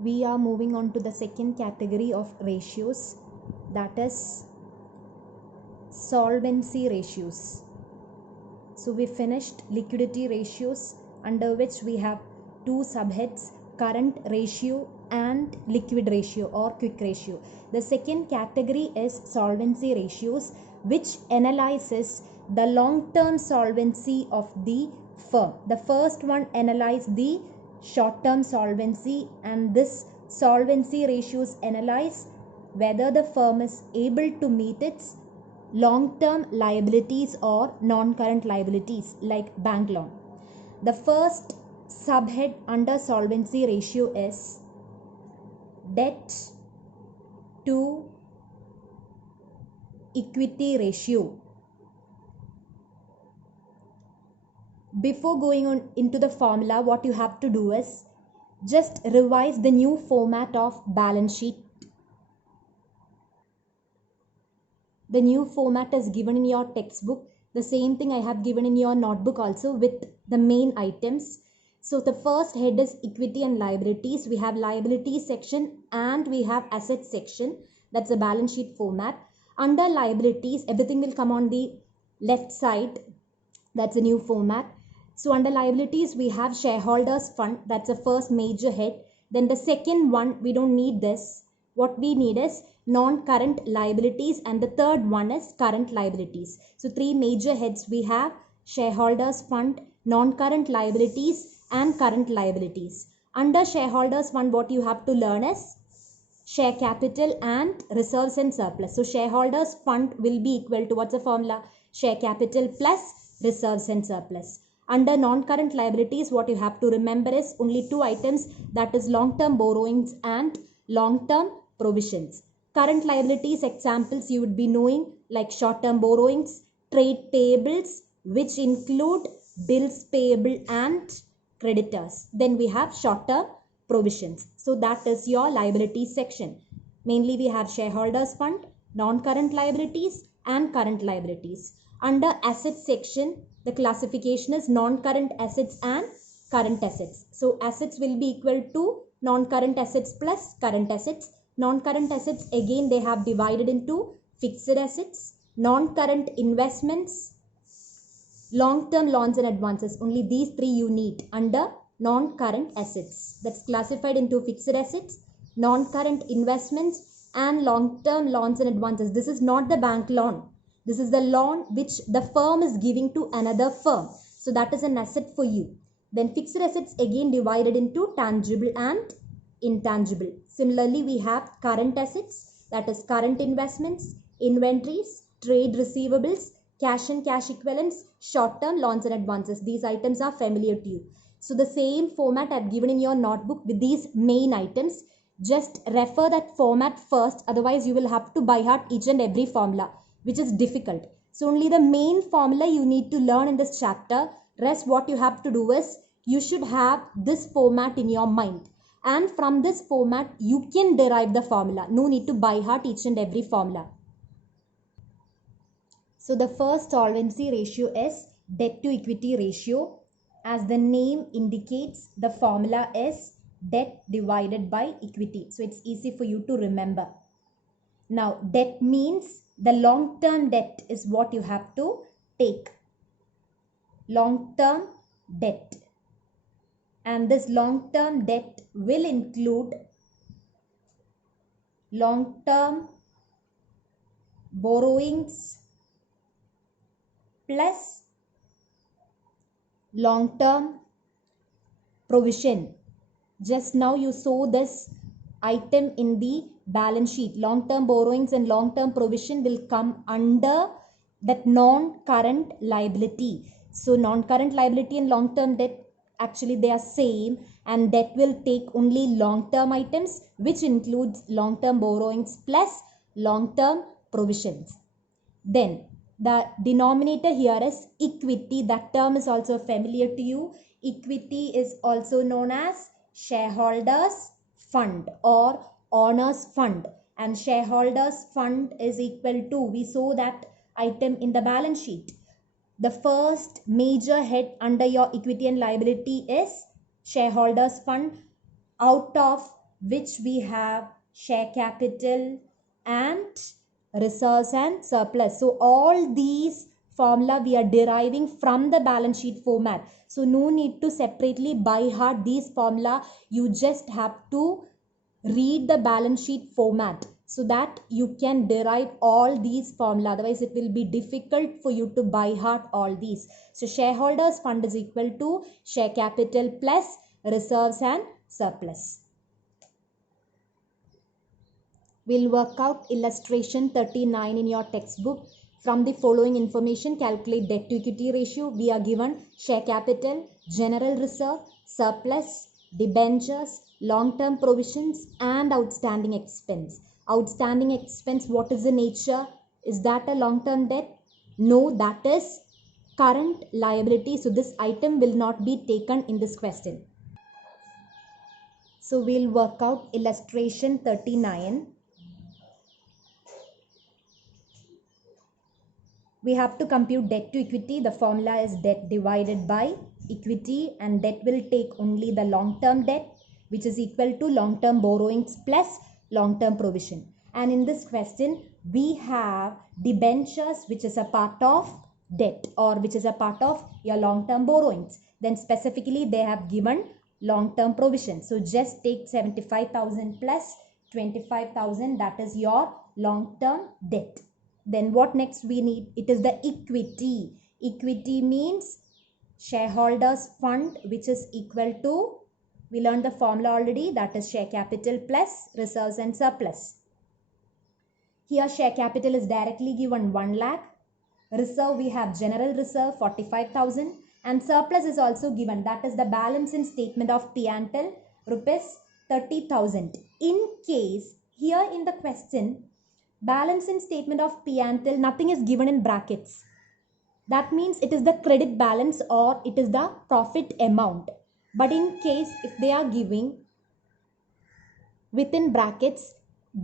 we are moving on to the second category of ratios, that is solvency ratios. So we finished liquidity ratios, under which we have two subheads, current ratio and liquid ratio or quick ratio. The second category is solvency ratios, which analyzes the long-term solvency of the firm. The first one analyzes the short-term solvency, and this solvency ratios analyze whether the firm is able to meet its long-term liabilities or non-current liabilities like bank loan. The first subhead under solvency ratio is debt to equity ratio. Before going on into the formula, what you have to do is just revise the new format of balance sheet. The new format is given in your textbook. The same thing I have given in your notebook also with the main items. So the first head is equity and liabilities. We have liabilities section and we have assets section. That's a balance sheet format. Under liabilities, everything will come on the left side. That's a new format. So under liabilities, we have shareholders fund. That's the first major head. Then the second one, we don't need this. What we need is non-current liabilities, and the third one is current liabilities. So three major heads we have: shareholders fund, non-current liabilities and current liabilities. Under shareholders fund, what you have to learn is share capital and reserves and surplus. So shareholders fund will be equal to, what's the formula? Share capital plus reserves and surplus. Under non-current liabilities, what you have to remember is only two items, that is long-term borrowings and long-term provisions. Current liabilities examples you would be knowing, like short-term borrowings, trade payables, which include bills payable and creditors. Then we have short-term provisions. So that is your liabilities section. Mainly we have shareholders fund, non-current liabilities and current liabilities. Under assets section, the classification is non-current assets and current assets. So assets will be equal to non-current assets plus current assets. Non-current assets, again they have divided into fixed assets, non-current investments, long-term loans and advances. Only these three you need under non-current assets. That's classified into fixed assets, non-current investments and long-term loans and advances. This is not the bank loan. This is the loan which the firm is giving to another firm. So that is an asset for you. Then fixed assets again divided into tangible and intangible. Similarly, we have current assets, that is current investments, inventories, trade receivables, cash and cash equivalents, short-term loans and advances. These items are familiar to you. So the same format I've given in your notebook with these main items. Just refer that format first, otherwise you will have to by heart each and every formula, which is difficult. So only the main formula you need to learn in this chapter. Rest what you have to do is, you should have this format in your mind. And from this format, you can derive the formula. No need to by heart each and every formula. So the first solvency ratio is debt to equity ratio. As the name indicates, the formula is debt divided by equity. So it's easy for you to remember. Now, debt means the long-term debt is what you have to take. Long-term debt. And this long-term debt will include long-term borrowings plus long-term provision. Just now you saw this item in the balance sheet. Long-term borrowings and long-term provision will come under that non-current liability. So non-current liability and long-term debt, actually they are same, and debt will take only long-term items, which includes long-term borrowings plus long-term provisions. Then the denominator here is equity. That term is also familiar to you. Equity is also known as shareholders fund or owners fund, and shareholders fund is equal to, we saw that item in the balance sheet. The first major head under your equity and liability is shareholders fund. Out of which we have share capital and reserves and surplus. So all these formula we are deriving from the balance sheet format. So no need to separately by heart these formula. You just have to read the balance sheet format so that you can derive all these formula. Otherwise it will be difficult for you to by heart all these. So shareholders fund is equal to share capital plus reserves and surplus. We'll work out illustration 39 in your textbook. From the following information, calculate debt to equity ratio. We are given share capital, general reserve, surplus, debentures, long-term provisions and outstanding expense. Outstanding expense, what is the nature? Is that a long-term debt? No, that is current liability. So this item will not be taken in this question. So we'll work out illustration 39. We have to compute debt to equity. The formula is debt divided by equity, and debt will take only the long-term debt, which is equal to long-term borrowings plus long-term provision. And in this question, we have debentures, which is a part of debt or which is a part of your long-term borrowings. Then specifically they have given long-term provision. So just take 75,000 plus 25,000, that is your long-term debt. Then what next we need? It is the equity. Equity means shareholders fund, which is equal to, we learned the formula already, that is share capital plus reserves and surplus. Here share capital is directly given 1 lakh. Reserve we have general reserve 45,000 and surplus is also given, that is the balance in statement of P&L rupees 30,000. In case here in the question, balance in statement of P&L, nothing is given in brackets. That means it is the credit balance or it is the profit amount. But in case if they are giving within brackets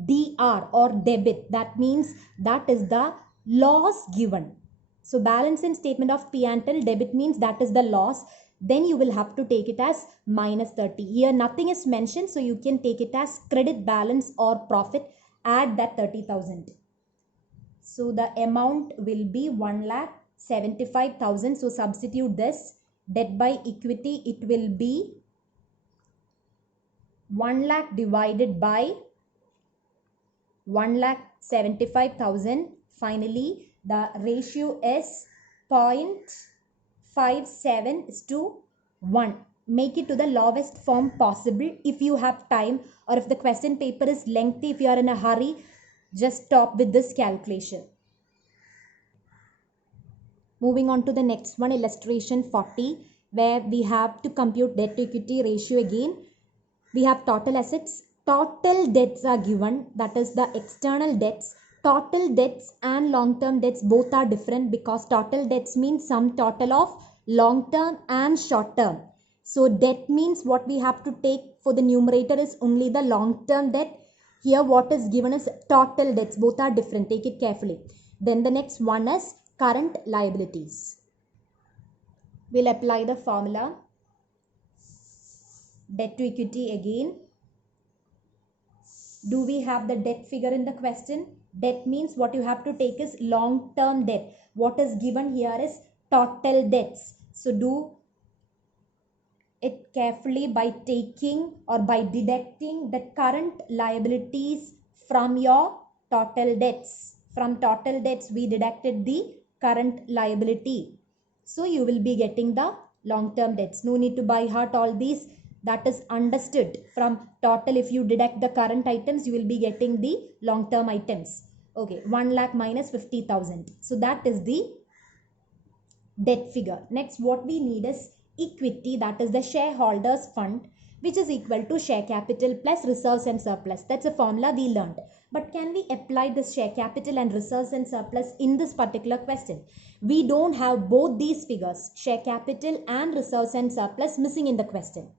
DR or debit, that means that is the loss given. So balance in statement of P&L, debit means that is the loss. Then you will have to take it as minus 30. Here nothing is mentioned, so you can take it as credit balance or profit. Add that 30,000. So the amount will be 1,75,000. So substitute this. Debt by equity, it will be 1 lakh divided by 1,75,000. Finally, the ratio is 0.57:1. Make it to the lowest form possible. If you have time or if the question paper is lengthy, if you are in a hurry, just stop with this calculation. Moving on to the next one, illustration 40, where we have to compute debt to equity ratio again. We have total assets. Total debts are given, that is the external debts. Total debts and long-term debts both are different because total debts means sum total of long-term and short-term. So debt means what we have to take for the numerator is only the long-term debt. Here what is given is total debts. Both are different. Take it carefully. Then the next one is current liabilities. We'll apply the formula. Debt to equity again. Do we have the debt figure in the question? Debt means what you have to take is long-term debt. What is given here is total debts. So do it carefully by taking or by deducting the current liabilities from your total debts. From total debts, we deducted the current liability. So you will be getting the long-term debts. No need to by heart all these. That is understood. From total, if you deduct the current items, you will be getting the long-term items. Okay, 1 lakh minus 50,000. So that is the debt figure. Next, what we need is equity, that is the shareholders fund, which is equal to share capital plus reserves and surplus. That's a formula we learned. But can we apply this share capital and reserves and surplus in this particular question? We don't have both these figures, share capital and reserves and surplus, missing in the question.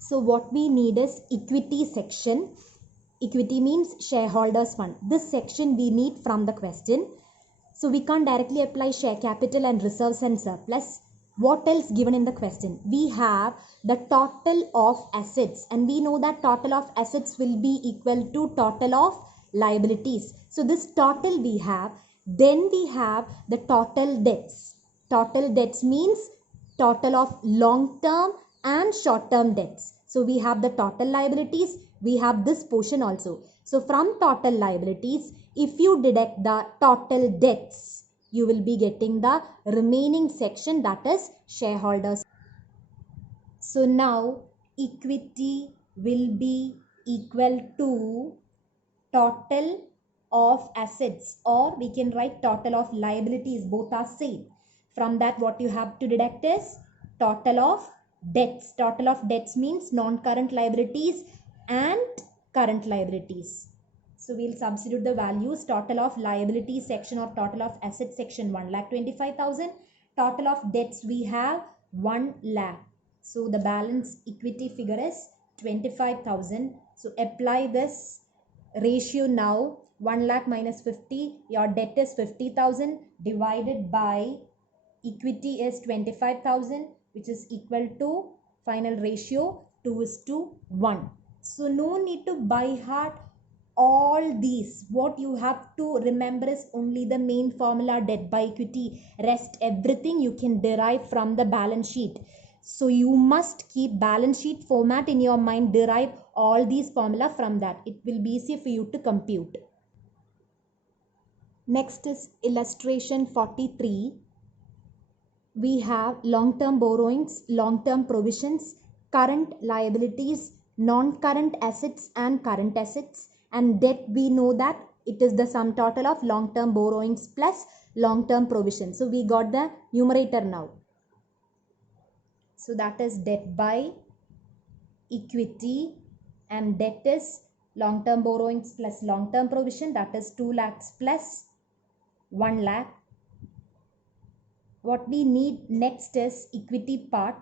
So what we need is equity section. Equity means shareholders fund. This section we need from the question. So we can't directly apply share capital and reserves and surplus. What else given in the question? We have the total of assets, and we know that total of assets will be equal to total of liabilities. So this total we have. Then we have the total debts. Total debts means total of long term and short term debts. So we have the total liabilities, we have this portion also. So from total liabilities, if you deduct the total debts, you will be getting the remaining section, that is shareholders. So now equity will be equal to total of assets, or we can write total of liabilities, both are same. From that what you have to deduct is total of debts. Total of debts means non-current liabilities and current liabilities. So we'll substitute the values. Total of liabilities section or total of assets section 1,25,000. Total of debts we have 1 lakh. So the balance equity figure is 25,000. So apply this ratio now. 1 lakh minus 50, your debt is 50,000 divided by equity is 25,000, which is equal to final ratio 2:1. So no need to by heart all these. What you have to remember is only the main formula, debt by equity. Rest everything you can derive from the balance sheet. So you must keep balance sheet format in your mind, derive all these formula from that. It will be easy for you to compute. Next is illustration 43. We have long-term borrowings, long-term provisions, current liabilities, non-current assets and current assets, and debt we know that it is the sum total of long-term borrowings plus long-term provisions. So we got the numerator now. So that is debt by equity, and debt is long-term borrowings plus long-term provision, that is 2 lakhs plus 1 lakh. What we need next is equity part,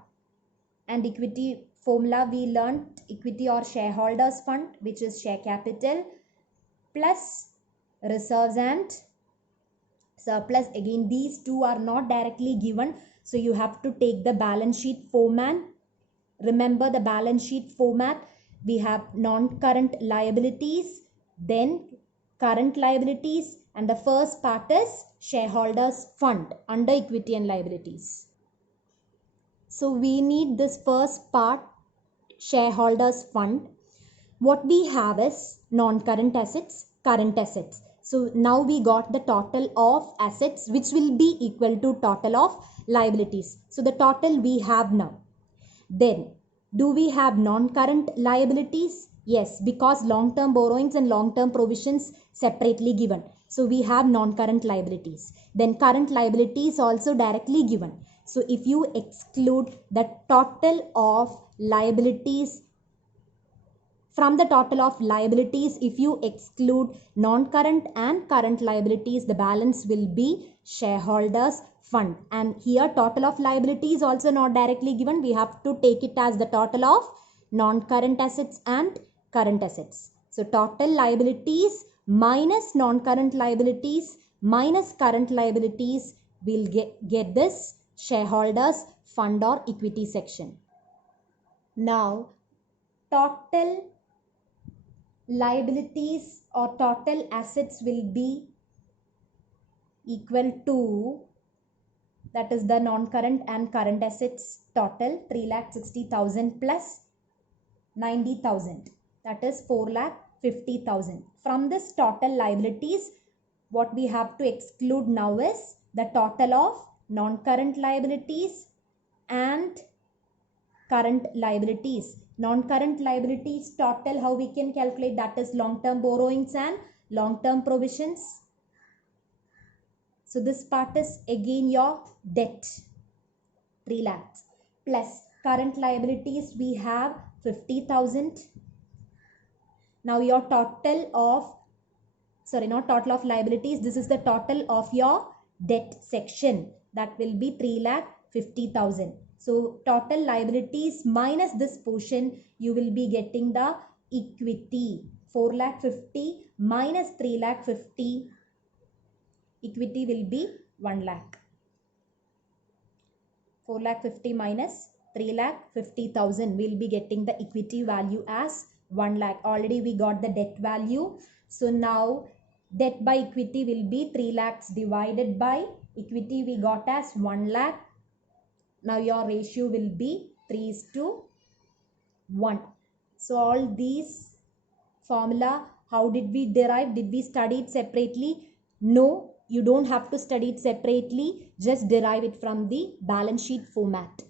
and equity formula we learned equity or shareholders fund, which is share capital plus reserves and surplus. Again these two are not directly given, so you have to take the balance sheet format. Remember the balance sheet format. We have non-current liabilities, then current liabilities, and the first part is shareholders fund under equity and liabilities. So we need this first part, shareholders fund. What we have is non-current assets, current assets. So now we got the total of assets, which will be equal to total of liabilities. So the total we have now. Then, do we have non-current liabilities? Yes, because long-term borrowings and long-term provisions separately given. So we have non-current liabilities. Then current liabilities also directly given. So if you exclude the total of liabilities, from the total of liabilities, if you exclude non-current and current liabilities, the balance will be shareholders fund. And here total of liabilities also not directly given. We have to take it as the total of non-current assets and current assets. So total liabilities minus non-current liabilities minus current liabilities will get this shareholders fund or equity section. Now total liabilities or total assets will be equal to, that is the non-current and current assets total 3,60,000 plus 90,000, that is 4,50,000. From this total liabilities, what we have to exclude now is the total of non-current liabilities and current liabilities. Non-current liabilities total, how we can calculate, that is long-term borrowings and long-term provisions. So this part is again your debt 3 lakhs plus current liabilities we have 50,000. Now your total of, sorry, not total of liabilities, this is the total of your debt section, that will be 3,50,000. So total liabilities minus this portion, you will be getting the equity 4,50,000 minus 3,50,000, equity will be 1 lakh. 4 lakh 50 minus 3 lakh 50,000. We'll be getting the equity value as 1 lakh. Already we got the debt value. So now debt by equity will be 3 lakhs divided by equity we got as 1 lakh. Now your ratio will be 3:1. So all these formula, how did we derive? Did we study it separately? No, you don't have to study it separately. Just derive it from the balance sheet format.